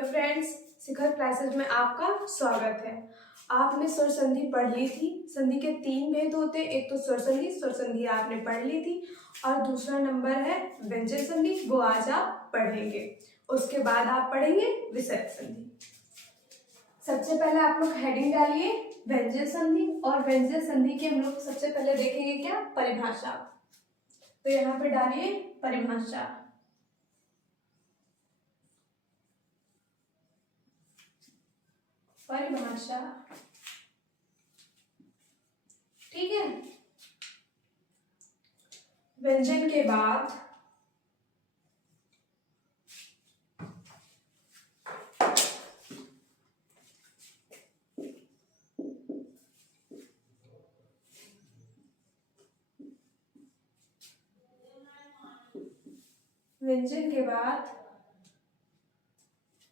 Hello friends, शिखर classes में आपका स्वागत है। आपने स्वर संधि पढ़ ली थी। संधि के तीन भेद होते हैं, एक तो स्वर संधि आपने पढ़ ली थी और दूसरा नंबर है व्यंजन संधि, वो आज आप पढ़ेंगे। उसके बाद आप पढ़ेंगे विसर्ग संधि। सबसे पहले आप लोग हेडिंग डालिए व्यंजन संधि, और व्यंजन संधि की हम लोग सबसे पहले देखेंगे क्या, परिभाषा। तो यहाँ पे डालिए परिभाषा। परिभाषा, ठीक है। व्यंजन के बाद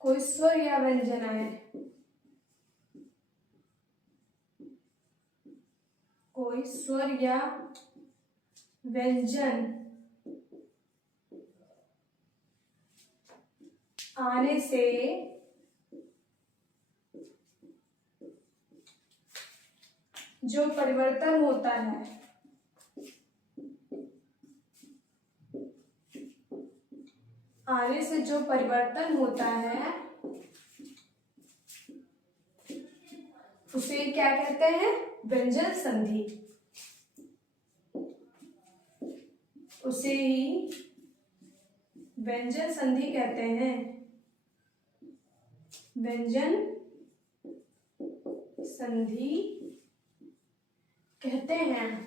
कोई स्वर या व्यंजन आए, कोई स्वर या व्यंजन आने से जो परिवर्तन होता है, आने से जो परिवर्तन होता है उसे क्या कहते हैं, व्यंजन संधि। उसे ही व्यंजन संधि कहते हैं। व्यंजन संधि कहते हैं।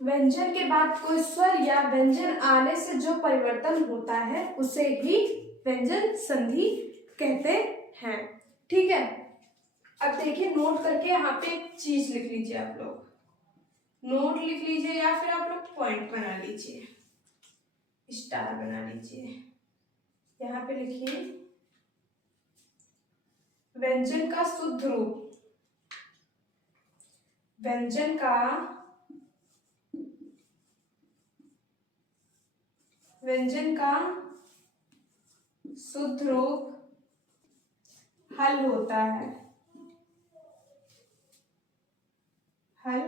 व्यंजन के बाद कोई स्वर या व्यंजन आने से जो परिवर्तन होता है उसे ही व्यंजन संधि कहते हैं, ठीक है। अब देखिए, नोट करके यहाँ पे एक चीज लिख लीजिए। आप लोग नोट लिख लीजिए या फिर आप लोग पॉइंट बना लीजिए, स्टार बना लीजिए। यहाँ पे लिखिए व्यंजन का शुद्ध रूप। व्यंजन का शुद्ध रूप हल होता है। हल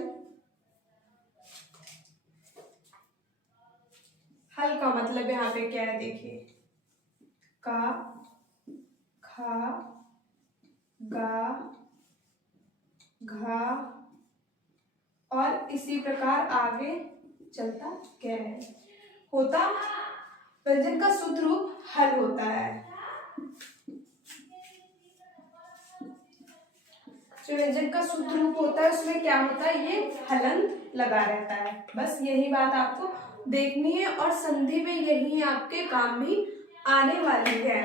का मतलब यहाँ पे क्या है, देखिए, का, खा, गा, घा और इसी प्रकार आगे चलता क्या है, होता। व्यंजन का शुद्ध रूप हल होता है। जो व्यंजन का शुद्ध रूप होता है उसमें क्या होता है, ये हलंत लगा रहता है। बस यही बात आपको देखनी है और संधि में यही आपके काम भी आने वाली है,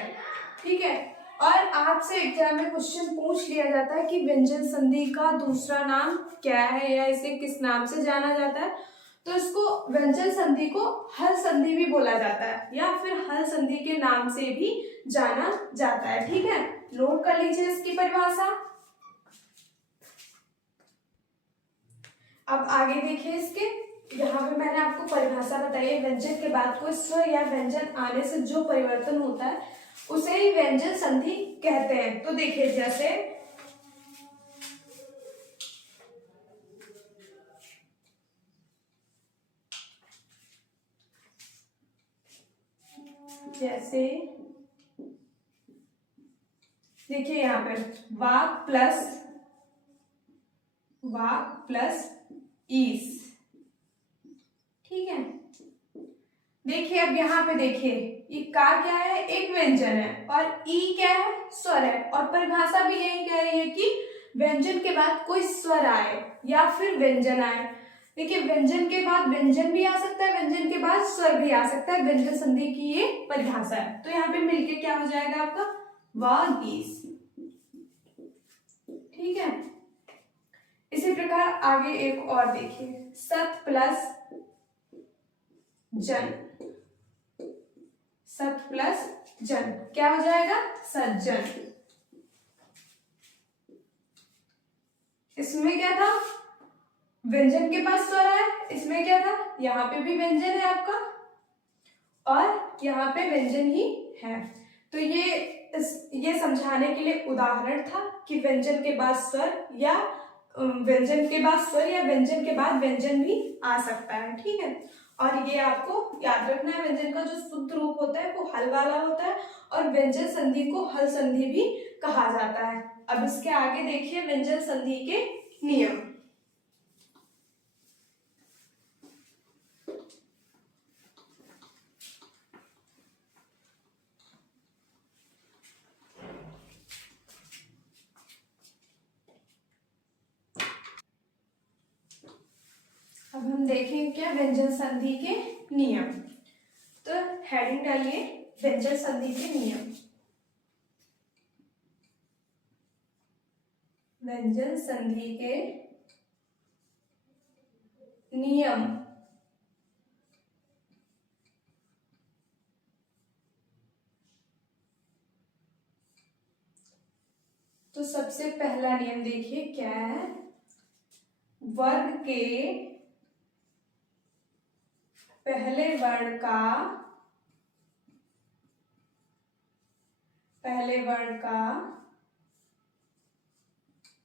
ठीक है। और आपसे एग्जाम में क्वेश्चन पूछ लिया जाता है कि व्यंजन संधि का दूसरा नाम क्या है या इसे किस नाम से जाना जाता है, तो इसको व्यंजन संधि को हल संधि भी बोला जाता है या फिर हल संधि के नाम से भी जाना जाता है, ठीक है। नोट कर लीजिए इसकी परिभाषा। अब आगे देखिए इसके, यहाँ पे मैंने आपको परिभाषा बताई है। व्यंजन के बाद कोई स्वर या व्यंजन आने से जो परिवर्तन होता है उसे ही व्यंजन संधि कहते हैं। तो देखिए, जैसे देखिए यहाँ पे वाक प्लस ईस, ठीक है। देखिए अब यहाँ पे देखिए, ये का क्या है, एक व्यंजन है, और ई क्या है, स्वर है। और परिभाषा भी यही कह रही है कि व्यंजन के बाद कोई स्वर आए या फिर व्यंजन आए। देखिए, व्यंजन के बाद व्यंजन भी आ सकता है, व्यंजन के बाद स्वर भी आ सकता है। व्यंजन संधि की ये परिभाषा है। तो यहाँ पे मिलके क्या हो जाएगा आपका, वागीस, ठीक है। इसी प्रकार आगे एक और देखिए, सत प्लस जन। सत प्लस जन क्या हो जाएगा, सज्जन। इसमें क्या था, व्यंजन के पास स्वर है, इसमें क्या था, यहाँ पे भी व्यंजन है आपका और यहाँ पे व्यंजन ही है। तो ये समझाने के लिए उदाहरण था कि व्यंजन के बाद स्वर या व्यंजन के बाद स्वर या व्यंजन के बाद व्यंजन भी आ सकता है, ठीक है। और ये आपको याद रखना है, व्यंजन का जो शुद्ध रूप होता है वो हल वाला होता है और व्यंजन संधि को हल संधि भी कहा जाता है। अब इसके आगे देखिए व्यंजन संधि के नियम। अब हम देखेंगे क्या व्यंजन संधि के नियम। तो हेडिंग डालिए व्यंजन संधि के नियम। व्यंजन संधि के नियम। तो सबसे पहला नियम देखिए क्या है, वर्ग के पहले वर्ण का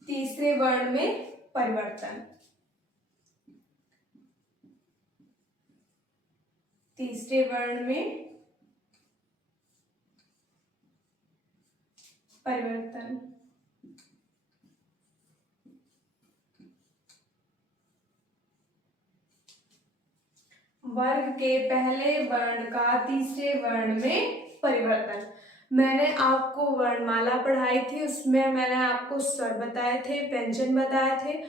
तीसरे वर्ण में परिवर्तन। तीसरे वर्ण में परिवर्तन। वर्ग के पहले वर्ण का तीसरे वर्ण में परिवर्तन। मैंने आपको वर्णमाला पढ़ाई थी, उसमें मैंने आपको स्वर बताए थे, व्यंजन बताए थे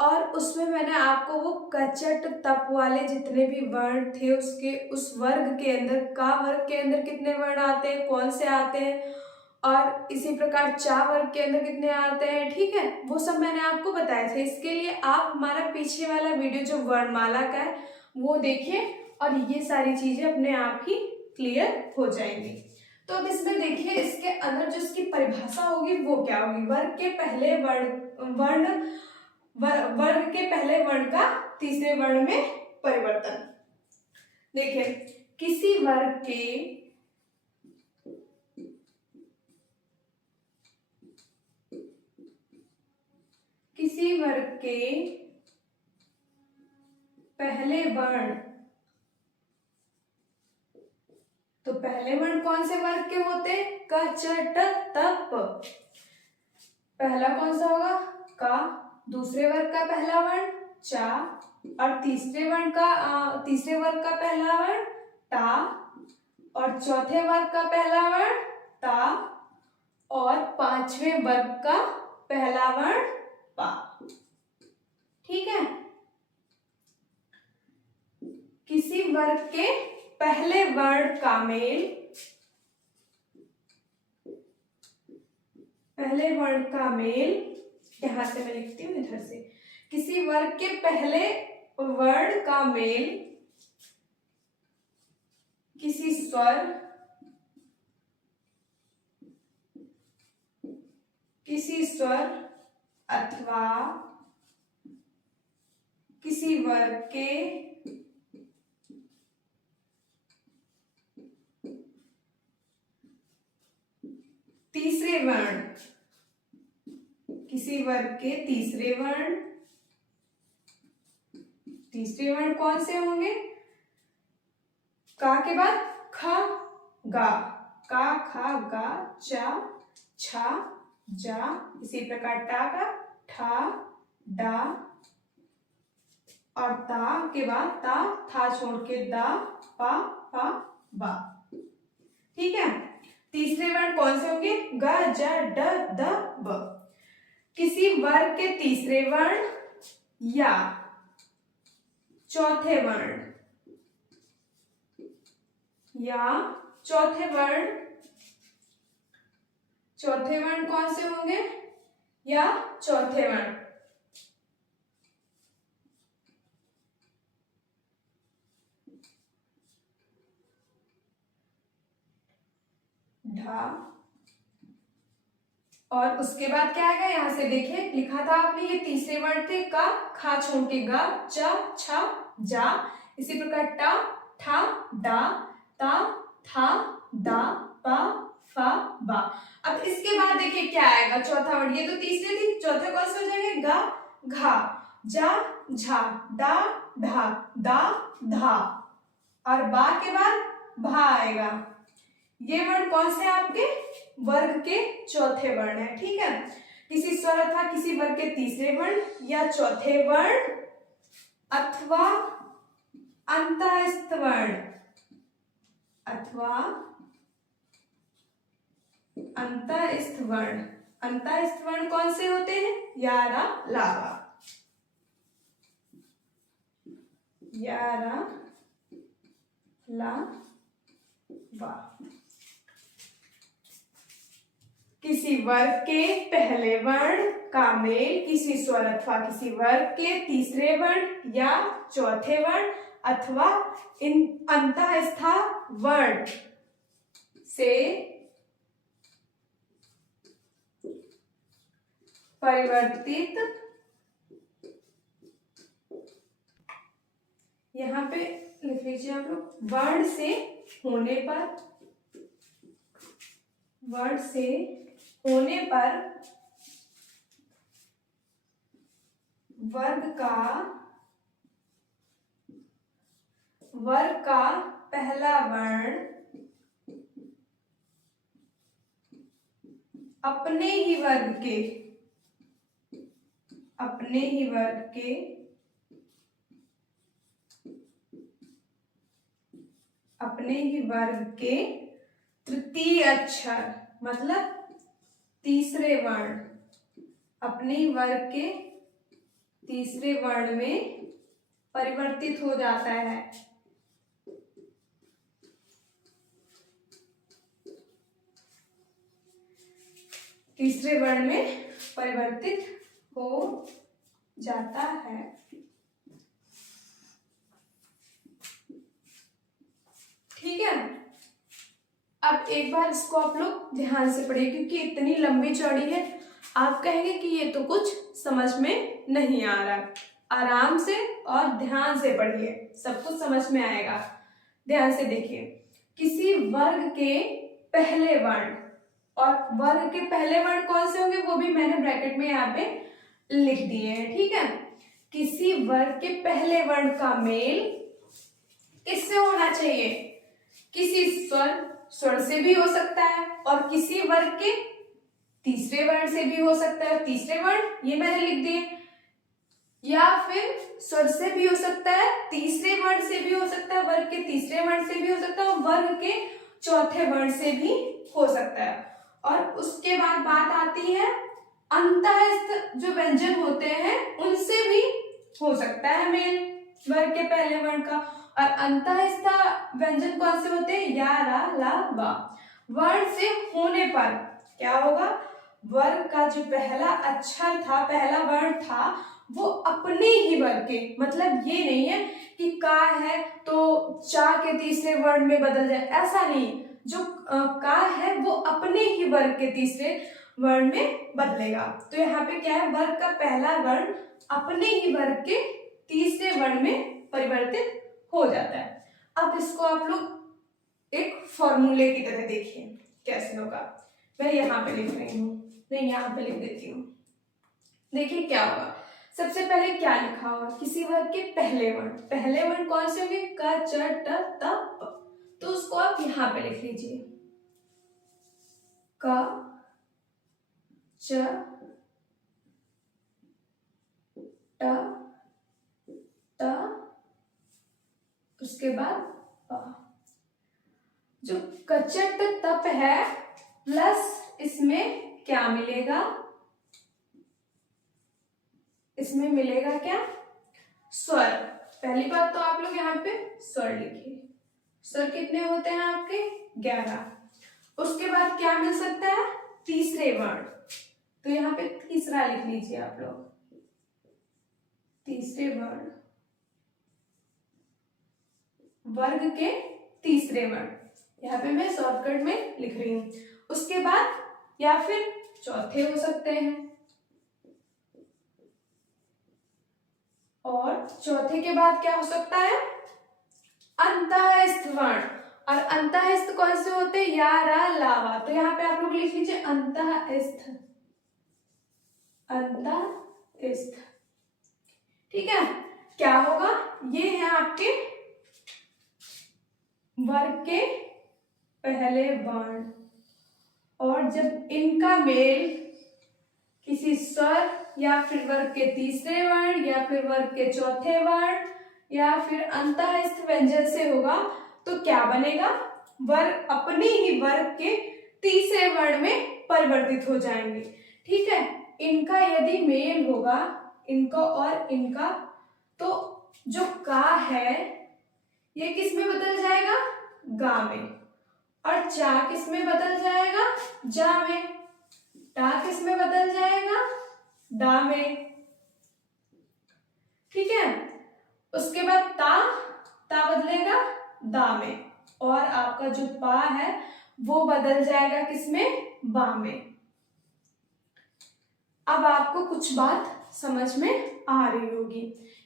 और उसमें मैंने आपको वो कचट तप वाले जितने भी वर्ण थे उसके उस वर्ग के अंदर वर्ग के अंदर कितने वर्ण आते हैं, कौन से आते हैं और इसी प्रकार चा वर्ग के अंदर कितने आते हैं, ठीक है, वो सब मैंने आपको बताए थे। इसके लिए आप हमारा पीछे वाला वीडियो जो वर्णमाला का है वो देखिए और ये सारी चीजें अपने आप ही क्लियर हो जाएंगी। तो अब इसमें देखिए इसके अंदर जो इसकी परिभाषा होगी वो क्या होगी, वर्ग के पहले वर्ग के पहले वर्ण का तीसरे वर्ण में परिवर्तन। देखिए किसी वर्ग के पहले वर्ण, तो पहले वर्ण कौन से वर्ग के होते, क च ट तप। पहला कौन सा होगा का, दूसरे वर्ग का पहला वर्ण चा और तीसरे वर्ग का पहला वर्ण टा और चौथे वर्ग का पहला वर्ण ता और पांचवें वर्ग का पहला वर्ण पा, ठीक है। किसी वर्ग के पहले वर्ण का मेल, पहले वर्ण का मेल, यहां से मैं लिखती हूं इधर से, किसी वर्ग के पहले वर्ण का मेल किसी स्वर अथवा किसी वर्ग के तीसरे वर्ण, किसी वर्ग के तीसरे वर्ण कौन से होंगे, का के बाद ख गा, का खा गा चा छा जा, इसी प्रकार टा का ठा डा और ता के बाद ता था छोड़ के दा पा पा बा, ठीक है। तीसरे वर्ण कौन से होंगे, ग ज ड द ब। किसी वर्ग के तीसरे वर्ण या चौथे वर्ण चौथे वर्ण कौन से होंगे, या चौथे वर्ण ढा और उसके बाद क्या आएगा, यहाँ से देखिए लिखा था आपने, ये तीसरे वर्ड थे का, खा छोड़ के गा, चा छा जा, इसी प्रकार टा ठा डा, ता था दा, पा फा बा। अब इसके बाद देखिए क्या आएगा, चौथा वर्ड, ये तो तीसरे थी, चौथे कौन से हो जाएंगे, गा घा, जा झा, डा ढा, दा धा, और बा के बाद भा आएगा। ये वर्ड कौन से आपके वर्ग के चौथे वर्ण है, ठीक है। किसी स्वर अथवा किसी वर्ग के तीसरे वर्ण या चौथे वर्ण अथवा अंतःस्थ वर्ण, अथवा अंतःस्थ वर्ण। अंतःस्थ वर्ण कौन से होते हैं, यारा लावा, यारा ला वा। किसी वर्ग के पहले वर्ण का मेल किसी स्वर अथवा किसी वर्ग के तीसरे वर्ण या चौथे वर्ण अथवा इन अंतःस्थ वर्ण से परिवर्तित, यहाँ पे लिख लीजिए आप लोग, वर्ण से होने पर, वर्ण से होने पर वर्ग का पहला वर्ण अपने ही वर्ग के तृतीय अक्षर, मतलब तीसरे वर्ण, अपने वर्ग के तीसरे वर्ण में परिवर्तित हो जाता है। तीसरे वर्ण में परिवर्तित हो जाता है। ठीक है, अब एक बार इसको आप लोग ध्यान से पढ़िए क्योंकि इतनी लंबी चौड़ी है, आप कहेंगे कि ये तो कुछ समझ में नहीं आ रहा। आराम से और ध्यान से पढ़िए, सब कुछ समझ में आएगा। ध्यान से देखिए, किसी वर्ग के पहले वर्ण, और वर्ग के पहले वर्ण कौन से होंगे वो भी मैंने ब्रैकेट में यहाँ पे लिख दिए हैं, ठीक है। किसी वर्ग के पहले वर्ण का मेल किससे होना चाहिए, किसी स्वर से भी हो सकता है और किसी वर्ग के तीसरे वर्ण से भी हो सकता है। तीसरे वर्ण ये मैंने लिख दिए, या फिर स्वर से भी हो सकता है, तीसरे वर्ण से भी हो सकता है, वर्ग के तीसरे वर्ण से भी हो सकता है और वर्ग के चौथे वर्ण से भी हो सकता है। और उसके बाद बात आती है अंतःस्थ जो व्यंजन होते हैं उनसे भी हो सकता है मेल वर्ग के पहले वर्ण का। और अंतःस्थ व्यंजन कौन से होते हैं, या रा ला बा। वर्ण से होने पर क्या होगा, वर्ग का जो पहला अक्षर था, पहला वर्ण था, वो अपने ही वर्ग के, मतलब ये नहीं है कि का है तो चा के तीसरे वर्ण में बदल जाए, ऐसा नहीं। जो का है वो अपने ही वर्ग के तीसरे वर्ण में बदलेगा। तो यहाँ पे क्या है, वर्ग का पहला वर्ण अपने ही वर्ग के तीसरे वर्ण में परिवर्तित हो जाता है। अब इसको आप लोग एक फॉर्मूले की तरह देखिए कैसे होगा। मैं यहाँ पे लिख रही हूँ, नहीं यहाँ पे लिख देती हूँ। देखिए क्या होगा, सबसे पहले क्या लिखा होगा, किसी वर्ग के पहले वर्ण कौन से होंगे, क च ट त प। तो उसको आप यहाँ पे लिख लीजिए, क च ट त, उसके बाद प। जो कचट तप है प्लस इसमें क्या मिलेगा, इसमें मिलेगा क्या, स्वर। पहली बात तो आप लोग यहाँ पे स्वर लिखिए। स्वर कितने होते हैं आपके, 11। उसके बाद क्या मिल सकता है, तीसरे वर्ण। तो यहाँ पे तीसरा लिख लीजिए आप लोग, तीसरे वर्ण, वर्ग के तीसरे वर्ण। यहाँ पे मैं शॉर्टकट में लिख रही हूँ। उसके बाद या फिर चौथे हो सकते हैं। और चौथे के बाद क्या हो सकता है? अंतःस्थ वर्ण। और अंतःस्थ कौन से होते हैं? या, रा, लावा। तो यहाँ पे आप लोग लिख लीजिए अंतःस्थ, अंतःस्थ। ठीक है, क्या होगा? ये है आपके वर्ग के पहले वर्ण, और जब इनका मेल किसी स्वर या फिर वर्ग के तीसरे वर्ण या फिर वर्ग के चौथे वर्ण या फिर अंतःस्थ व्यंजन से होगा तो क्या बनेगा? वर्ग अपने ही वर्ग के तीसरे वर्ण में परिवर्तित हो जाएंगे। ठीक है, इनका यदि मेल होगा, इनका और इनका, तो जो का है ये किस में बदल जाएगा? गा में। और चा किस में बदल जाएगा? जा में। टा किस में बदल जाएगा? डा में। ठीक है, उसके बाद ता, ता बदलेगा दा में, और आपका जो पा है वो बदल जाएगा किसमें? बा में। अब आपको कुछ बात समझ में आ रही होगी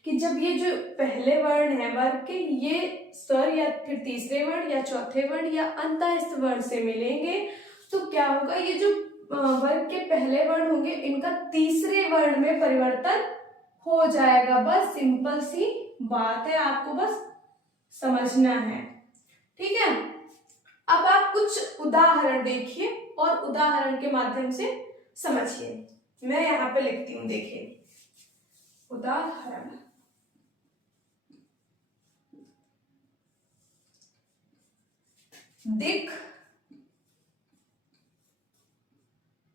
कि जब ये जो पहले वर्ण है वर्ग के, ये स्वर या फिर तीसरे वर्ण या चौथे वर्ण या अंतःस्थ वर्ण से मिलेंगे तो क्या होगा? ये जो वर्ग के पहले वर्ण होंगे इनका तीसरे वर्ण में परिवर्तन हो जाएगा। बस सिंपल सी बात है, आपको बस समझना है। ठीक है, अब आप कुछ उदाहरण देखिए और उदाहरण के माध्यम से समझिए। मैं यहाँ पे लिखती हूँ, देखिए उदाहरण। दिक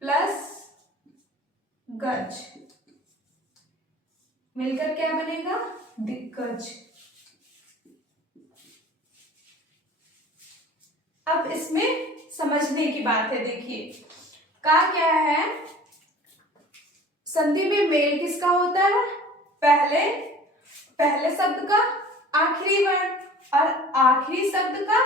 प्लस गज मिलकर क्या बनेगा? दिग्गज। अब इसमें समझने की बात है, देखिए का क्या है? संधि में मेल किसका होता है? पहले शब्द का आखिरी वर्ण और आखिरी शब्द का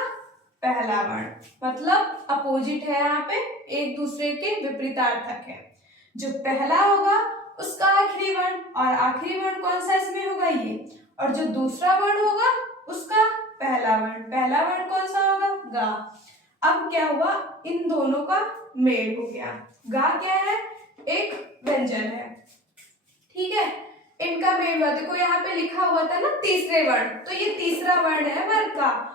पहला वर्ण, मतलब अपोजिट है, यहाँ पे एक दूसरे के विपरीतार्थक है। जो पहला होगा उसका आखिरी वर्ण, और आखिरी वर्ण कौन सा इसमें होगा? ये। और जो दूसरा वर्ण होगा उसका पहला वर्ण। पहला वर्ण कौन सा होगा? गा। अब क्या हुआ? इन दोनों का मेल हो गया। गा क्या है? एक व्यंजन है। ठीक है, इनका मेल हुआ। देखो यहाँ पे लिखा हुआ था ना तीसरे वर्ण, तो ये तीसरा वर्ण है वर्ग का,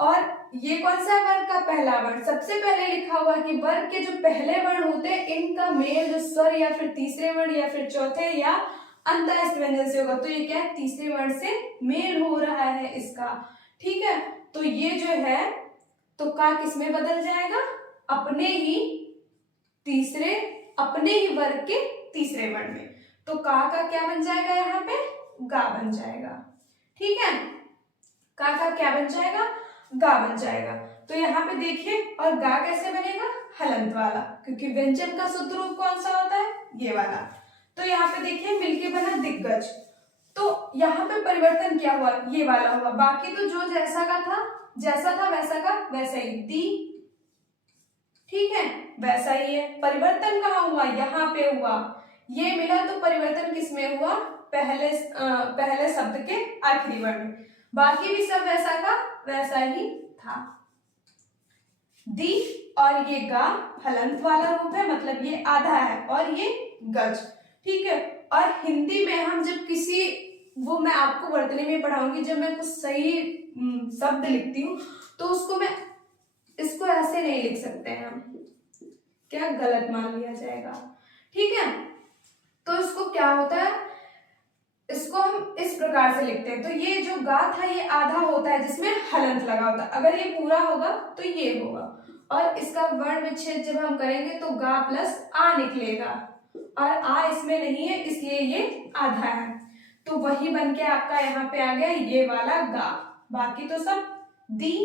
और ये कौन सा वर्ग का? पहला वर्ण। सबसे पहले लिखा हुआ कि वर्ग के जो पहले वर्ण होते हैं इनका मेल जो स्वर या फिर तीसरे वर्ण या फिर चौथे या अंतःस्थ व्यंजन से होगा, तो ये क्या है? तीसरे वर्ण से मेल हो रहा है इसका। ठीक है, तो ये जो है तो का किस में बदल जाएगा? अपने ही वर्ग के तीसरे वर्ण में। तो का क्या बन जाएगा? यहाँ पे गा बन जाएगा। ठीक है, का क्या बन जाएगा? गा बन जाएगा। तो यहाँ पे देखिए, और गा कैसे बनेगा? हलंत वाला, क्योंकि व्यंजन का शुद्ध रूप कौन सा होता है? ये वाला। तो यहाँ पे देखिए मिलके बना दिग्गज। तो यहाँ पे परिवर्तन क्या हुआ? ये वाला हुआ। बाकी तो जो जैसा था वैसा का वैसा ही। दी, ठीक है, वैसा ही है। परिवर्तन कहाँ हुआ? यहाँ पे हुआ। ये मिला तो परिवर्तन किसमें हुआ? पहले शब्द के आखिरी वर्ण में। बाकी भी सब वैसा का वैसा ही था। दी और ये गा हलंत वाला रूप है, मतलब ये आधा है, और ये गज। ठीक है, और हिंदी में हम जब वो मैं आपको वर्तनी में पढ़ाऊंगी, जब मैं कुछ सही शब्द लिखती हूँ तो उसको मैं इसको ऐसे नहीं लिख सकते हैं हम, क्या गलत मान लिया जाएगा। ठीक है, तो इसको क्या होता है? इसको हम इस प्रकार से लिखते हैं। तो ये जो गा था ये आधा होता है जिसमें हलंत लगा होता है। अगर ये पूरा होगा तो ये होगा, और इसका वर्ण विच्छेद जब हम करेंगे तो गा प्लस आ निकलेगा, और आ इसमें नहीं है इसलिए ये आधा है। तो वही बन के आपका यहाँ पे आ गया ये वाला गा। बाकी तो सब दी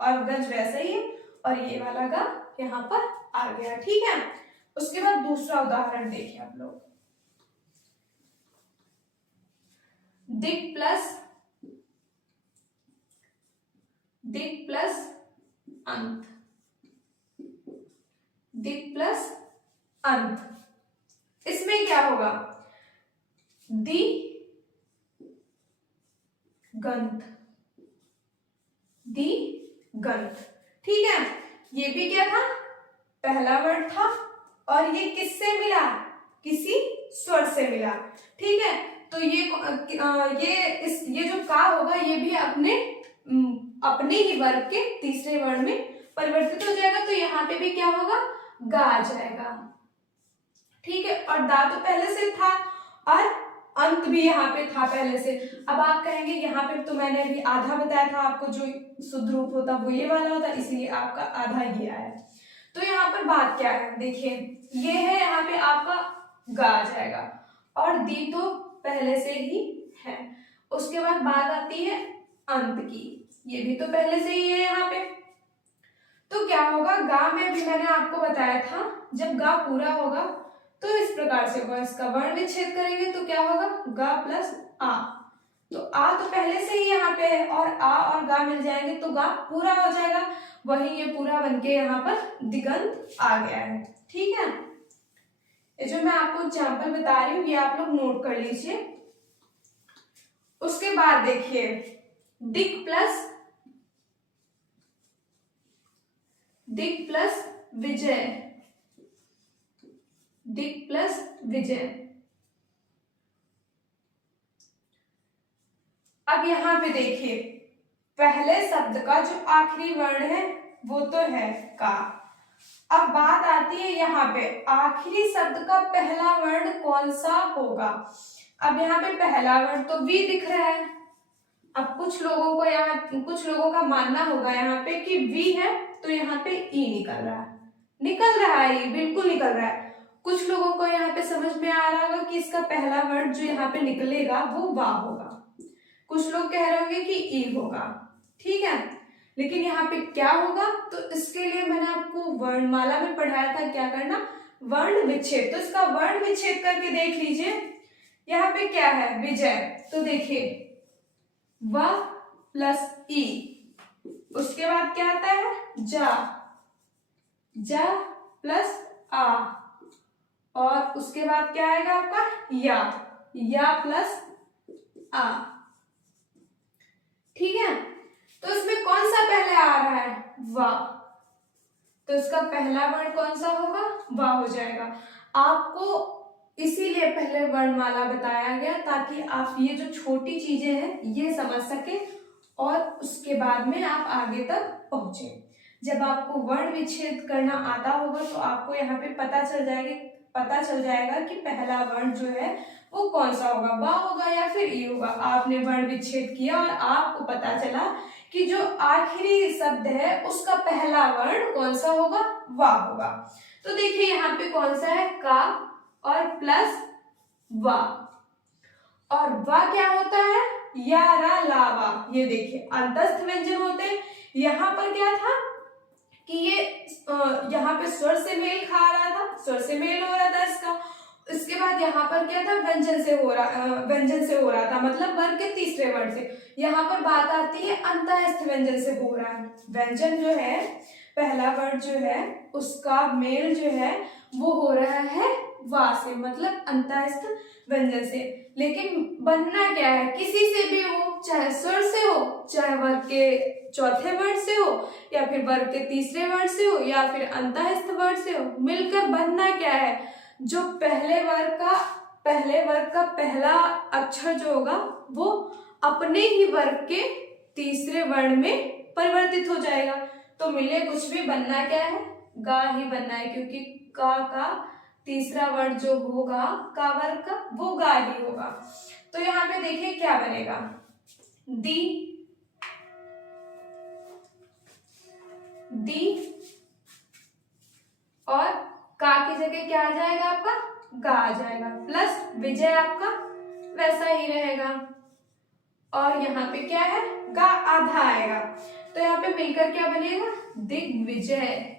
और गज वैसे ही है, और ये वाला गा यहाँ पर आ गया। ठीक है, उसके बाद दूसरा उदाहरण देखिए आप लोग। दिक प्लस अंत। दिक प्लस अंत। इसमें क्या होगा, दी गंत, दी गंत। ठीक है, ये भी क्या था, पहला वर्ड था और ये किससे मिला, किसी स्वर से मिला। ठीक है, तो ये जो का होगा ये भी अपने ही वर्ग के तीसरे वर्ण में परिवर्तित हो जाएगा, तो यहाँ पे भी क्या होगा, गा आ जाएगा। ठीक है, और दा तो पहले से था और अंत भी यहाँ पे था पहले से। अब आप कहेंगे यहाँ पे तो मैंने अभी आधा बताया था आपको, जो शुद्ध रूप होता वो ये वाला होता, इसीलिए आपका आधा ये आया। तो यहाँ पर बात क्या है, देखिए ये है, यहाँ पे आपका गा आ जाएगा और दी तो पहले से ही है। उसके बाद बात आती है अंत की, ये भी तो पहले से ही है यहाँ पे। तो क्या होगा, गा में भी मैंने आपको बताया था, जब गा पूरा होगा तो इस प्रकार से होगा, इसका वर्ण विच्छेद करेंगे तो क्या होगा, गा प्लस आ। तो आ तो पहले से ही यहाँ पे है और आ और गा मिल जाएंगे तो गा पूरा हो जाएगा, वही ये पूरा बनके यहाँ पर दिगंत आ गया है। ठीक है, ये जो मैं आपको एग्जाम्पल बता रही हूँ ये आप लोग नोट कर लीजिए। उसके बाद देखिए दिक प्लस विजय, दिक प्लस विजय। अब यहां पे देखिए पहले शब्द का जो आखिरी वर्ण है वो तो है का। अब बात आती है यहाँ पे आखिरी शब्द का पहला वर्ण कौन सा होगा। अब यहाँ पे पहला वर्ण तो वी दिख रहा है। अब कुछ लोगों का मानना होगा यहाँ पे कि वी है तो यहाँ पे ई निकल रहा है, ये बिल्कुल निकल रहा है। कुछ लोगों को यहाँ पे समझ में आ रहा होगा कि इसका पहला वर्ड जो यहाँ पे निकलेगा वो वा होगा, कुछ लोग कह रहे होंगे कि ई होगा। ठीक है, लेकिन यहाँ पे क्या होगा, तो इसके लिए मैंने आपको वर्णमाला में पढ़ाया था क्या करना, वर्ण विच्छेद। तो इसका वर्ण विच्छेद करके देख लीजिए, यहाँ पे क्या है विजय, तो देखिए व प्लस ई, उसके बाद क्या आता है जा प्लस आ, और उसके बाद क्या आएगा आपका या प्लस आ। ठीक है, तो इसमें कौन सा पहले आ रहा है, वा, तो इसका पहला वर्ण कौन सा होगा, वा हो जाएगा। आपको इसीलिए पहले वर्णमाला बताया गया ताकि आप ये जो छोटी चीजें हैं ये समझ सके और उसके बाद में आप आगे तक पहुंचे। जब आपको वर्ण विच्छेद करना आता होगा तो आपको यहाँ पे पता चल जाएगा कि पहला वर्ण जो है वो कौन सा होगा, वा होगा या फिर ई होगा। आपने वर्ण विच्छेद किया और आपको पता चला कि जो आखिरी शब्द है उसका पहला वर्ण कौन सा होगा, वा होगा। तो देखिए यहाँ पे कौन सा है, का और प्लस वा, और वा क्या होता है, या रा लावा। ये देखिए अंतस्थ व्यंजन होते हैं। यहाँ पर क्या था कि ये यहाँ पे स्वर से मेल खा रहा था, स्वर से मेल हो रहा था इसका। इसके बाद यहाँ पर क्या था, व्यंजन से हो रहा था, मतलब वर्ग के तीसरे वर्ण से। यहाँ पर बात आती है अंतःस्थ व्यंजन से हो रहा है। व्यंजन जो है पहला वर्ण जो है उसका मेल जो है वो हो रहा है वा से, मतलब अंतःस्थ व्यंजन से। लेकिन बनना क्या है, किसी से भी हो, चाहे स्वर से हो, चाहे वर्ग के चौथे वर्ण से हो, या फिर वर्ग के तीसरे वर्ण से हो, या फिर अंतःस्थ वर्ण से हो, मिलकर बनना क्या है, जो पहले वर्ग का पहला अक्षर जो होगा वो अपने ही वर्ग के तीसरे वर्ण में परिवर्तित हो जाएगा। तो मिले कुछ भी, बनना क्या है, गा ही बनना है, क्योंकि का तीसरा वर्ण जो होगा का वर्ग का वो गा ही होगा। तो यहाँ पे देखिए क्या बनेगा, दी और का की जगह क्या आ जाएगा आपका, गा आ जाएगा, प्लस विजय आपका वैसा ही रहेगा, और यहाँ पे क्या है, गा आधा आएगा। तो यहाँ पे मिलकर क्या बनेगा, दिग्विजय।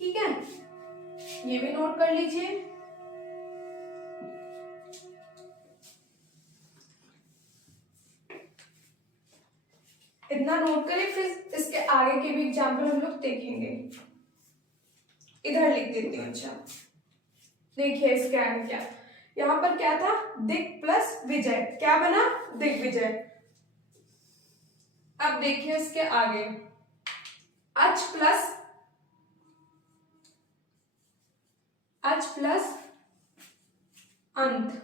ठीक है, ये भी नोट कर लीजिए। इतना नोट करें, फिर इसके इसके आगे के भी एग्जाम्पल हम लोग देखेंगे। इधर लिख देती हूँ। अच्छा देखिए इसके आगे क्या, यहाँ पर क्या था, दिक प्लस विजय, क्या बना, दिग्विजय। अब देखिए इसके आगे, अच प्लस अंत।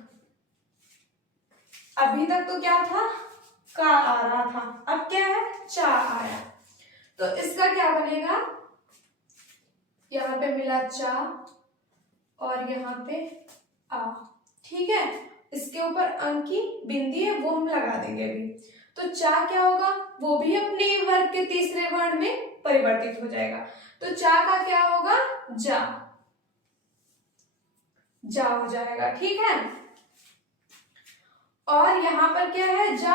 अभी तक तो क्या था, का आ रहा था, अब क्या है, चा आया। तो इसका क्या बनेगा, यहाँ पे मिला चा और यहाँ पे आ, ठीक है। इसके ऊपर अंक की बिंदी है, वो हम लगा देंगे अभी। तो चा क्या होगा, वो भी अपने वर्ग के तीसरे वर्ण में परिवर्तित हो जाएगा। तो चा का क्या होगा, जा हो जाएगा, ठीक है। और यहाँ पर क्या है, जा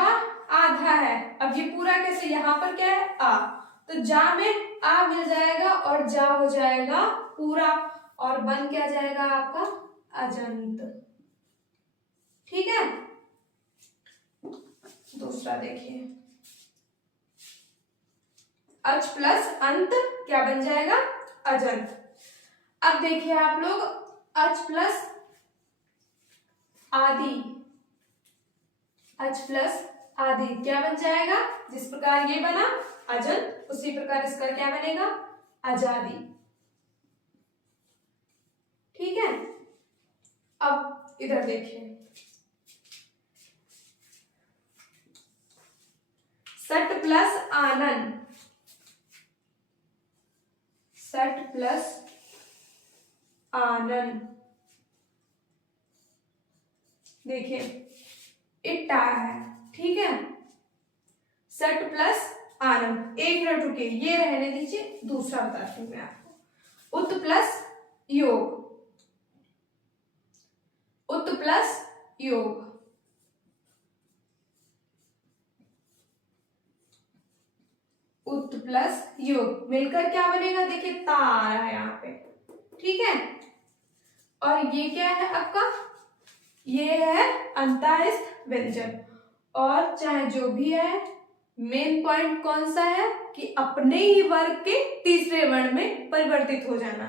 आधा है। अब ये पूरा कैसे, यहाँ पर क्या है, आ, तो जा में आ मिल जाएगा और जा हो जाएगा पूरा, और बन क्या जाएगा आपका, अजंत, ठीक है। दूसरा देखिए, अच प्लस अंत क्या बन जाएगा, अजंत। अब देखिए आप लोग, अच प्लस आदि, अच प्लस आदि क्या बन जाएगा, जिस प्रकार ये बना अजंत, उसी प्रकार इसका क्या बनेगा, आजादी, ठीक है। अब इधर देखिए, सट प्लस आनन, सट प्लस आनन, देखिए इट्टा है, ठीक है। सट प्लस आनन, एक मिनट रुकिए, ये रहने दीजिए, दूसरा बताती हूँ मैं आपको। उत प्लस योग, उत प्लस योग, उत प्लस योग मिलकर क्या बनेगा, देखिए ता आ रहा है यहाँ पे, ठीक है। और ये क्या है आपका, ये है अंतःस्थ व्यंजन। और चाहे जो भी है, मेन पॉइंट कौन सा है कि अपने ही वर्ग के तीसरे वर्ण में परिवर्तित हो जाना।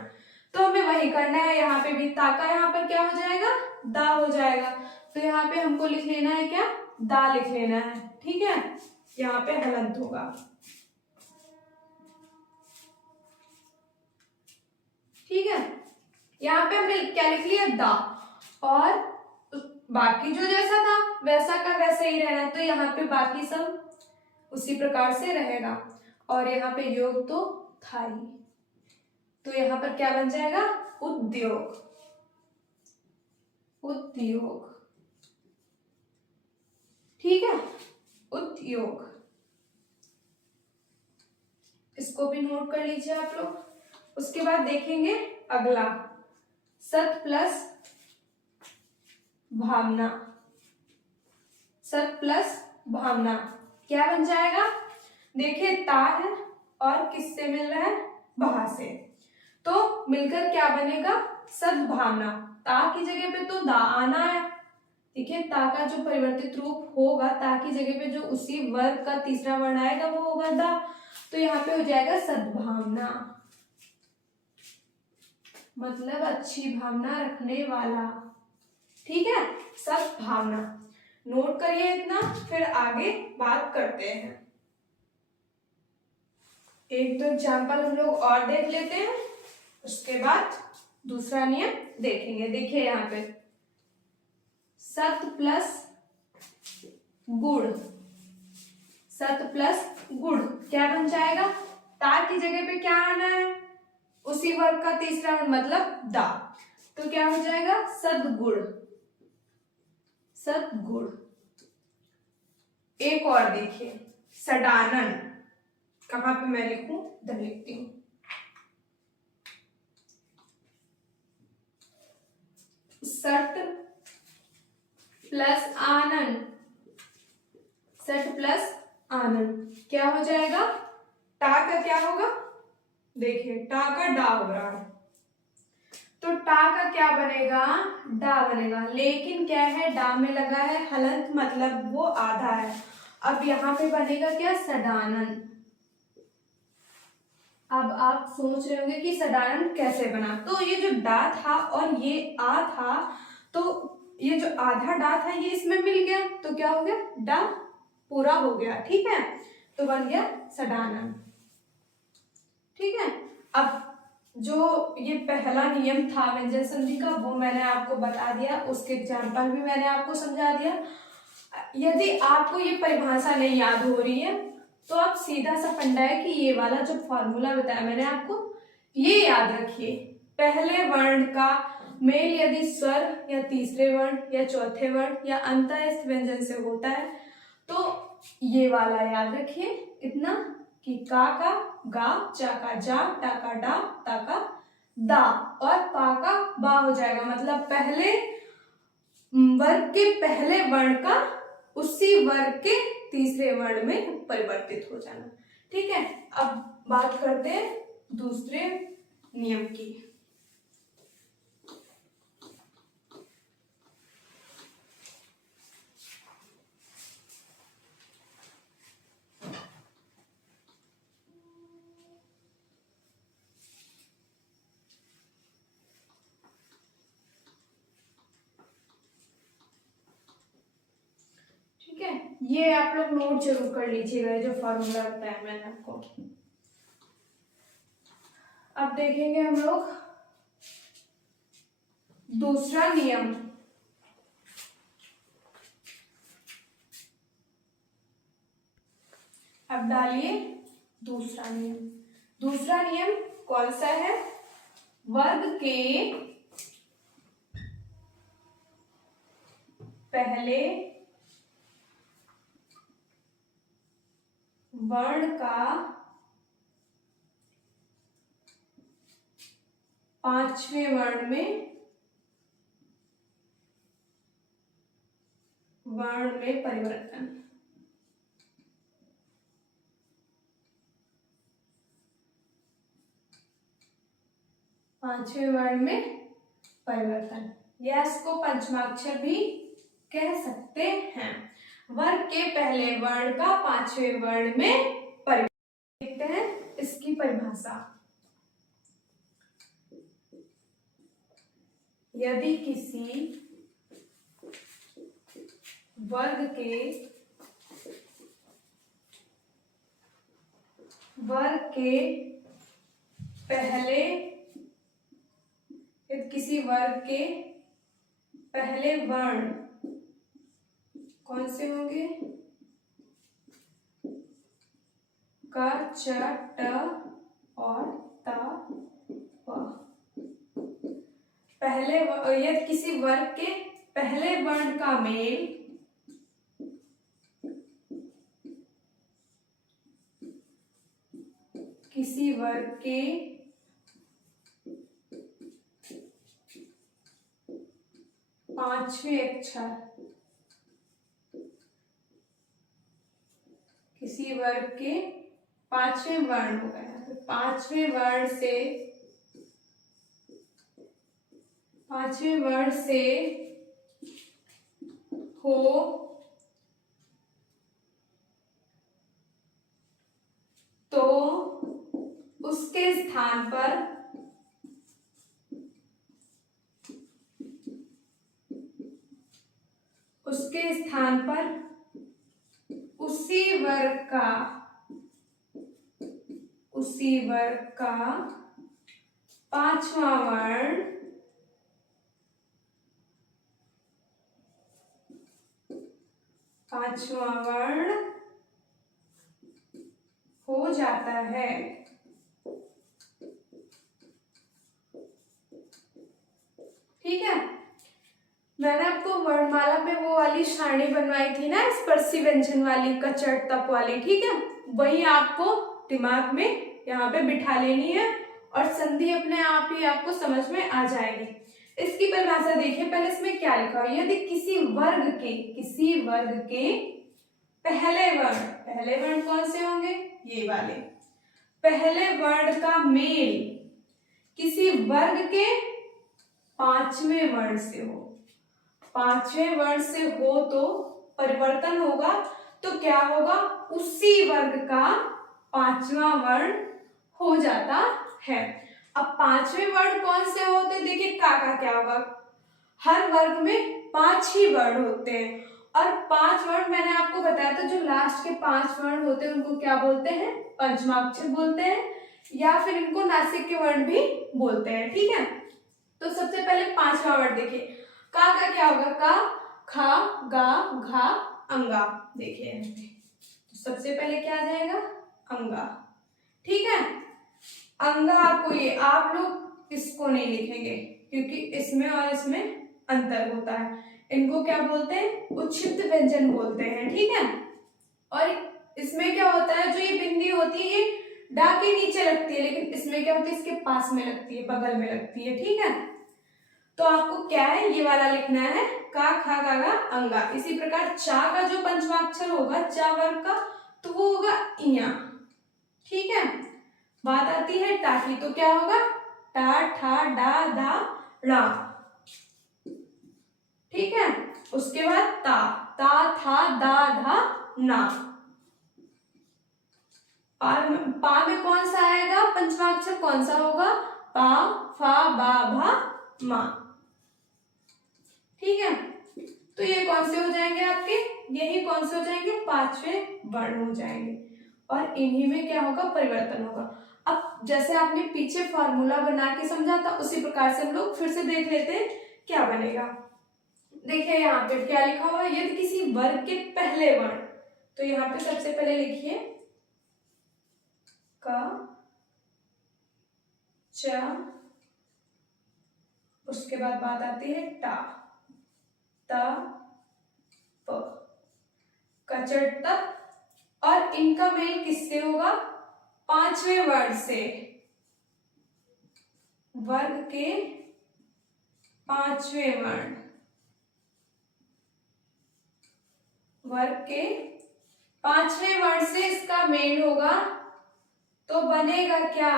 तो हमें वही करना है। यहाँ पे भी ता का यहाँ पर क्या हो जाएगा, दा हो जाएगा। तो यहाँ पे हमको लिख लेना है क्या, दा लिख लेना है, ठीक है। यहाँ पे हलंत होगा, ठीक है। यहाँ पे हमने क्या लिख लिया, दा, और बाकी जो जैसा था वैसा का वैसा ही रहना। तो यहाँ पे बाकी सब उसी प्रकार से रहेगा, और यहाँ पे योग तो था ही, तो यहाँ पर क्या बन जाएगा, उद्योग, उद्योग, ठीक है, उद्योग। इसको भी नोट कर लीजिए आप लोग। उसके बाद देखेंगे अगला, सत प्लस भावना, सत प्लस भावना क्या बन जाएगा, देखिए ता है और किससे मिल रहा है, भा से, तो मिलकर क्या बनेगा, सद्भावना। ता की जगह पे तो दा आना है, देखिए ता का जो परिवर्तित रूप होगा, ता की जगह पे जो उसी वर्ग का तीसरा वर्ण आएगा वो होगा दा। तो यहाँ पे हो जाएगा सद्भावना, मतलब अच्छी भावना रखने वाला, ठीक है, सद्भावना। नोट करिए इतना, फिर आगे बात करते हैं। एक दो एग्जाम्पल हम लोग और देख लेते हैं, उसके बाद दूसरा नियम देखेंगे। देखिए यहाँ पे सत प्लस गुड़, सत प्लस गुड़ क्या बन जाएगा, ता की जगह पे क्या आना है, उसी वर्ग का तीसरा वर्ण मतलब दा, तो क्या हो जाएगा, सदगुण, सदगुण। एक और देखिए, सडानन, कहां पे मैं लिखूं, इधर लिखती हूं, सट प्लस आनन, सट प्लस आनन क्या हो जाएगा, टा का क्या होगा, देखिए टा का डा हो रहा है, तो टा का क्या बनेगा, डा बनेगा। लेकिन क्या है, डा में लगा है हलंत, मतलब वो आधा है। अब यहाँ पे बनेगा क्या, सडानन, आप सोच रहे होंगे कि सडानन कैसे बना। तो ये जो डा था और ये आ था, तो ये जो आधा डा था ये इसमें मिल गया, तो क्या हो गया, डा पूरा हो गया। ठीक है, तो बन गया सडानन। ठीक है, अब जो ये पहला नियम था व्यंजन संधि का वो मैंने आपको बता दिया, उसके एग्जाम्पल भी मैंने आपको समझा दिया। यदि आपको ये परिभाषा नहीं याद हो रही है तो आप सीधा सा फंडा है कि ये वाला जो फॉर्मूला बताया मैंने आपको, ये याद रखिए। पहले वर्ण का मेल यदि स्वर या तीसरे वर्ण या चौथे वर्ण या अंतःस्थ व्यंजन से होता है तो ये वाला याद रखिए इतना कि का गा, चा का जा, टा का डा, ता का दा और पा का बा हो जाएगा। मतलब पहले वर्ग के पहले वर्ण का उसी वर्ग के तीसरे वर्ण में परिवर्तित हो जाना। ठीक है, अब बात करते हैं दूसरे नियम की। ठीक है, ये आप लोग नोट जरूर कर लीजिएगा जो फॉर्मूला बताया मैंने आपको। अब देखेंगे हम लोग दूसरा नियम। अब डालिए दूसरा नियम। दूसरा नियम कौन सा है, वर्ग के पहले वर्ण का पांचवें वर्ण में परिवर्तन। पांचवें वर्ण में परिवर्तन या इसको पंचमाक्षर भी कह सकते हैं। वर्ग के पहले वर्ण का पांचवें वर्ण में परिवर्तन। देखते हैं इसकी परिभाषा। यदि किसी वर्ग के पहले किसी वर्ग के पहले वर्ण कौन से होंगे, का, च, ट और ता, व। पहले यदि किसी वर्ग के पहले वर्ण का मेल किसी वर्ग के पांचवें अक्षर, किसी वर्ग के पांचवें वर्ण हो गया, तो पांचवें वर्ण से हो तो उसके स्थान पर उसी वर्ग का पांचवा वर्ण हो जाता है। ठीक है, मैंने आपको वर्णमाला में वो वाली सारणी बनवाई थी ना, स्पर्शी व्यंजन वाली, कचट तप वाली। ठीक है, वही आपको दिमाग में यहाँ पे बिठा लेनी है और संधि अपने आप ही आपको समझ में आ जाएगी। इसकी परिभाषा देखिए, पहले इसमें क्या लिखा है, यदि किसी वर्ग के पहले वर्ण कौन से होंगे, ये वाले, पहले वर्ण का मेल किसी वर्ग के पांचवें वर्ण से हो, पांचवें वर्ण से हो तो परिवर्तन होगा, तो क्या होगा, उसी वर्ग का पांचवा वर्ण हो जाता है। अब पांचवें वर्ण कौन से होते हैं, देखिए का क्या होगा, हर वर्ग में 5 ही वर्ण होते हैं, और 5 वर्ण मैंने आपको बताया था, जो लास्ट के 5 वर्ण होते हैं उनको क्या बोलते हैं, पंचमाक्षर बोलते हैं, या फिर इनको नासिक के वर्ण भी बोलते हैं। ठीक है, तो सबसे पहले 5वां वर्ण देखिए, का क्या होगा, का, खा, गा, घा, अंगा। देखिए यहाँ पे तो सबसे पहले क्या आ जाएगा, अंगा। ठीक है, अंगा आपको ये, आप लोग इसको नहीं लिखेंगे क्योंकि इसमें और इसमें अंतर होता है, इनको क्या बोलते हैं, उच्छिष्ट व्यंजन बोलते हैं। ठीक है, और इसमें क्या होता है, जो ये बिंदी होती है ये डा के नीचे लगती है, लेकिन इसमें क्या होती है, इसके पास में लगती है, बगल में लगती है। ठीक है, तो आपको क्या है, ये वाला लिखना है, का, खा, गा, गा, अंगा। इसी प्रकार चा का जो पंचमाक्षर होगा, चा वर्ग का, तो वो होगा इया। ठीक है, बात आती है टा की, तो क्या होगा, टा, ठा, डा, धा, ड़ा। ठीक है, उसके बाद ता, ता, था, दा, धा, ना। पा में कौन सा आएगा, पंचमाक्षर कौन सा होगा, पा, फा, बा, भा, मा। ठीक है, तो ये कौन से हो जाएंगे आपके, यही कौन से हो जाएंगे, 5वें वर्ण हो जाएंगे, और इन्हीं में क्या होगा, परिवर्तन होगा। अब जैसे आपने पीछे फॉर्मूला बना के समझा था, उसी प्रकार से हम लोग फिर से देख लेते हैं क्या बनेगा। देखिए यहाँ पे क्या लिखा हुआ है, यदि किसी वर्ग के पहले वर्ण, तो यहाँ पे सबसे पहले लिखिए का, च, उसके बाद बात आती है टा, ता, प, कचट तक, और इनका मेल किससे होगा, 5वें वर्ण से, वर्ग के 5वें वर्ण, वर्ग के 5वें वर्ण से इसका मेल होगा, तो बनेगा क्या,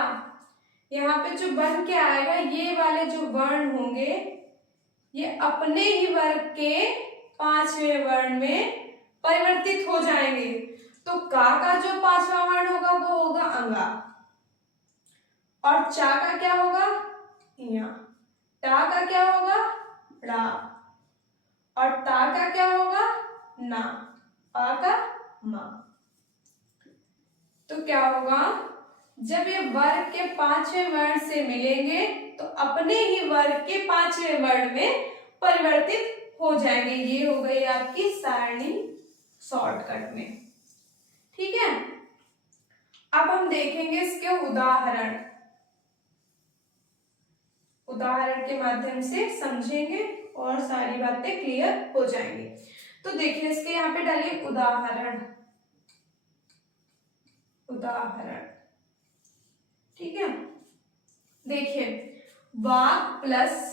यहाँ पे जो बन के आएगा, ये वाले जो वर्ण होंगे ये अपने ही वर्ग के 5वें वर्ण में परिवर्तित हो जाएंगे। तो का जो 5वां वर्ण होगा वो होगा अंगा, और चा का क्या होगा, इया, टा का क्या होगा, ड़ा, और ता का क्या होगा, ना, पा का, मा। तो क्या होगा, जब ये वर्ग के 5वें वर्ण से मिलेंगे तो अपने ही वर्ग के 5वें वर्ण में परिवर्तित हो जाएंगे। ये हो गई आपकी सारणी शॉर्टकट में। ठीक है, अब हम देखेंगे इसके उदाहरण, उदाहरण के माध्यम से समझेंगे और सारी बातें क्लियर हो जाएंगी। तो देखिए इसके यहाँ पे डालिए उदाहरण, उदाहरण। ठीक है, देखिए वाक प्लस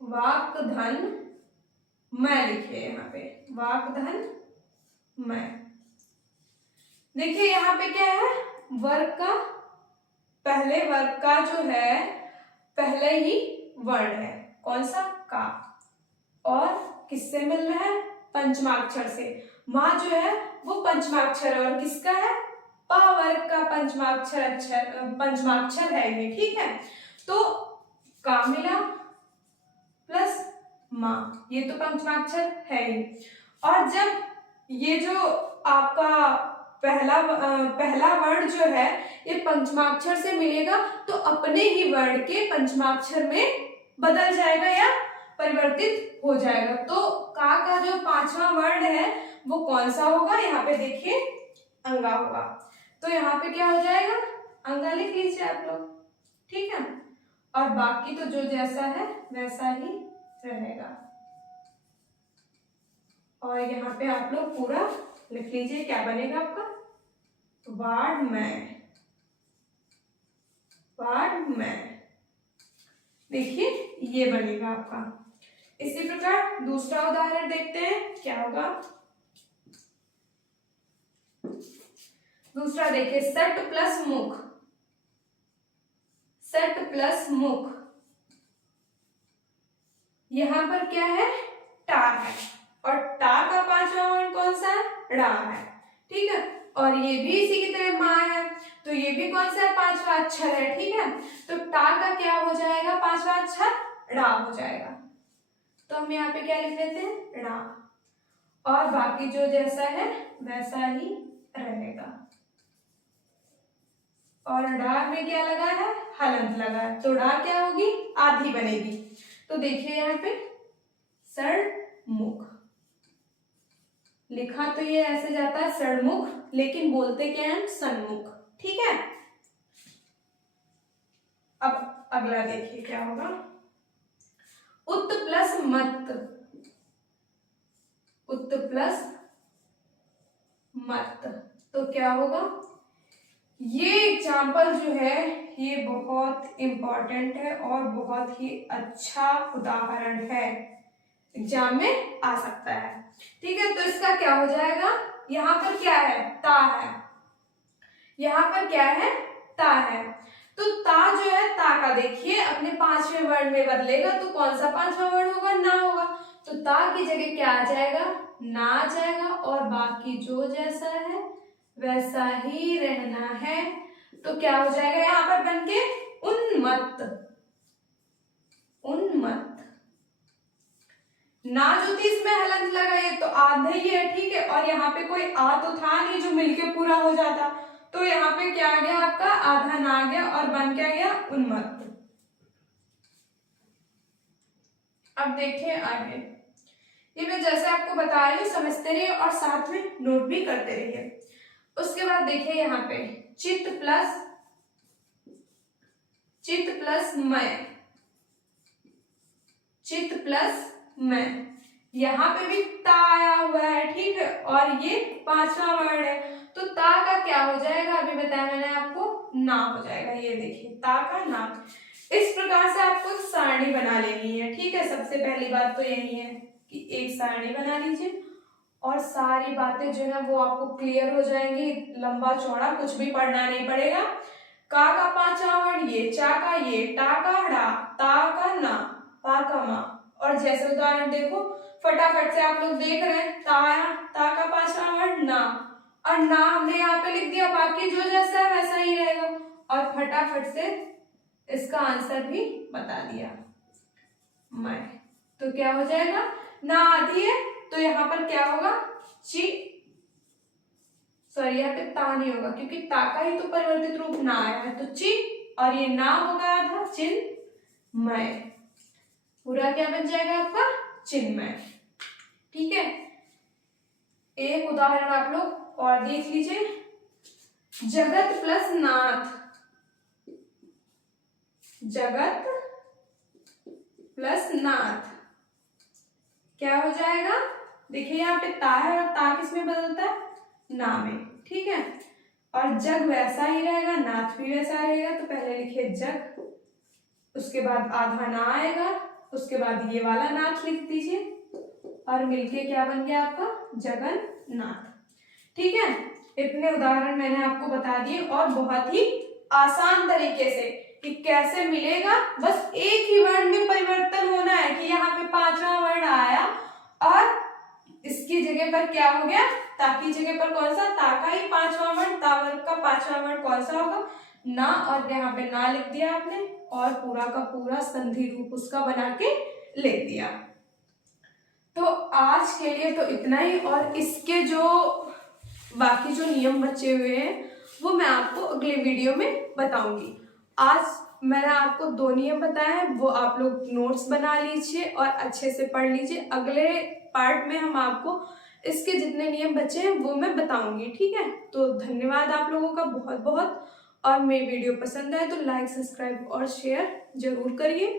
वाक धन मैं, लिखिए यहाँ पे वाक धन मैं। देखिए यहाँ पे क्या है, वर्ग का, पहले वर्ग का जो है पहले ही वर्ण है, कौन सा, का, और किससे मिल रहा है, पंचमाक्षर से। माँ जो है वो पंचमाक्षर है, और किसका है, पा वर्ग का पंचमाक्षर, अक्षर पंचमाक्षर है ये। ठीक है, तो का मिला प्लस माँ, ये तो पंचमाक्षर है ही। और जब ये जो आपका पहला वर्ण जो है ये पंचमाक्षर से मिलेगा तो अपने ही वर्ण के पंचमाक्षर में बदल जाएगा या परिवर्तित हो जाएगा। तो का जो 5वां वर्ण है वो कौन सा होगा, यहाँ पे देखिए अंगा होगा। तो यहाँ पे क्या हो जाएगा, अंगा लिख लीजिए आप लोग। ठीक है, और बाकी तो जो जैसा है वैसा ही रहेगा, और यहाँ पे आप लोग पूरा लिख लीजिए क्या बनेगा आपका, वार्ड में, वार्ड में। देखिए ये बनेगा आपका। इसी प्रकार दूसरा उदाहरण देखते हैं क्या होगा। दूसरा देखिए सट प्लस मुख, सट प्लस मुख, यहां पर क्या है, टा है, और टा का 5वां वर्ण कौन सा है, ड़ा है। ठीक है, और ये भी इसी की तरह माँ है, तो ये भी कौन सा है, पांचवा अक्षर है। ठीक है, तो टा का क्या हो जाएगा, पांचवा अक्षर ड़ा हो जाएगा। तो हम यहाँ पे क्या लिख लेते हैं, ड़ा, और बाकी जो जैसा है वैसा ही रहेगा। और ड़ा में क्या लगा है, हलंत लगा है, तो ड़ा क्या होगी, आधी बनेगी। तो देखिए यहाँ पे सड़मुख लिखा तो ये ऐसे जाता है सड़मुख, लेकिन बोलते क्या है, सन्मुख। ठीक है, अब अगला देखिए क्या होगा, उत प्लस मत, उत प्लस मत, तो क्या होगा, ये एग्जाम्पल जो है ये बहुत इंपॉर्टेंट है और बहुत ही अच्छा उदाहरण है, एग्जाम में आ सकता है। ठीक है, तो इसका क्या हो जाएगा, यहाँ पर क्या है, ता है, यहाँ पर क्या है, ता है। तो ता जो है, ता का देखिए अपने पांचवें वर्ण में बदलेगा, तो कौन सा पांचवा वर्ण होगा, ना होगा। तो ता की जगह क्या आ जाएगा, ना आ जाएगा, और बाकी जो जैसा है वैसा ही रहना है। तो क्या हो जाएगा यहाँ पर बनके, उन्मत्त, उन्मत्त। ना जो थी इसमें हलंत लगा, ये तो आधा ही है। ठीक है, और यहाँ पे कोई आ तो था नहीं जो मिलके पूरा हो जाता, तो यहाँ पे क्या आ गया आपका, आधा ना आ गया और बन क्या गया, उन्मत्त। अब देखिए आगे, ये मैं जैसे आपको बता रही हूँ समझते रहिए और साथ में नोट भी करते रहिए। उसके बाद देखिए यहाँ पे चित प्लस मैं, चित प्लस मैं, यहाँ पे भी ता आया हुआ है। ठीक है, और ये पांचवा वर्ण है, तो ता का क्या हो जाएगा, अभी बताया मैंने आपको, ना हो जाएगा। ये देखिए ता का ना। इस प्रकार से आपको एक सारणी बना लेनी है। ठीक है, सबसे पहली बात तो यही है कि एक सारणी बना लीजिए और सारी बातें जो है वो आपको क्लियर हो जाएंगी, लंबा चौड़ा कुछ भी पढ़ना नहीं पड़ेगा। का पांचवा वर्ण ये, चा का ये, टा का ड़ा, ता का ना, पा का मा। और जैसे उदाहरण देखो, फटाफट से आप लोग देख रहे हैं, ता का पांचवा वर्ण ना, और ना हमने यहाँ पे लिख दिया, बाकी जो जैसा है वैसा ही रहेगा, और फटाफट से इसका आंसर भी बता दिया, मैं। तो क्या हो जाएगा, ना आधी है तो यहाँ पर क्या होगा, सॉरी यहाँ पे ता नहीं होगा क्योंकि ता का ही तो परिवर्तित रूप ना आया है, तो ची, और ये ना होगा आधा, चिन्मय। पूरा क्या बन जाएगा आपका, चिन्मय। ठीक है, एक उदाहरण आप लोग और देख लीजिए, जगत प्लस नाथ, जगत प्लस नाथ क्या हो जाएगा, देखिए यहाँ पे ता है और ता किस में बदलता है, ना में। ठीक है, और जग वैसा ही रहेगा, नाथ भी वैसा रहेगा, तो पहले लिखिए जग, उसके बाद आधा ना आएगा, उसके बाद ये वाला नाथ लिख दीजिए, और मिलके क्या बन गया आपका, जगन्नाथ। ठीक है, इतने उदाहरण मैंने आपको बता दिए और बहुत ही आसान तरीके से कि कैसे मिलेगा, बस एक ही वर्ण में परिवर्तन होना है कि यहाँ पे पांचवा वर्ण आया और इसकी जगह पर क्या हो गया, ता की जगह पर कौन सा, ता का ही पांचवा वर्ण, ता वर्ग का पांचवा वर्ण कौन सा होगा, ना, और यहाँ पे ना लिख दिया आपने और पूरा का पूरा संधि रूप उसका बना के लिख दिया। तो आज के लिए तो इतना ही, और इसके जो बाकी जो नियम बचे हुए हैं वो मैं आपको अगले वीडियो में बताऊंगी। आज मैंने आपको 2 नियम बताए हैं, वो आप लोग नोट्स बना लीजिए और अच्छे से पढ़ लीजिए। अगले पार्ट में हम आपको इसके जितने नियम बचे हैं वो मैं बताऊंगी। ठीक है, तो धन्यवाद आप लोगों का बहुत बहुत, और मेरी वीडियो पसंद आए तो लाइक, सब्सक्राइब और शेयर जरूर करिए।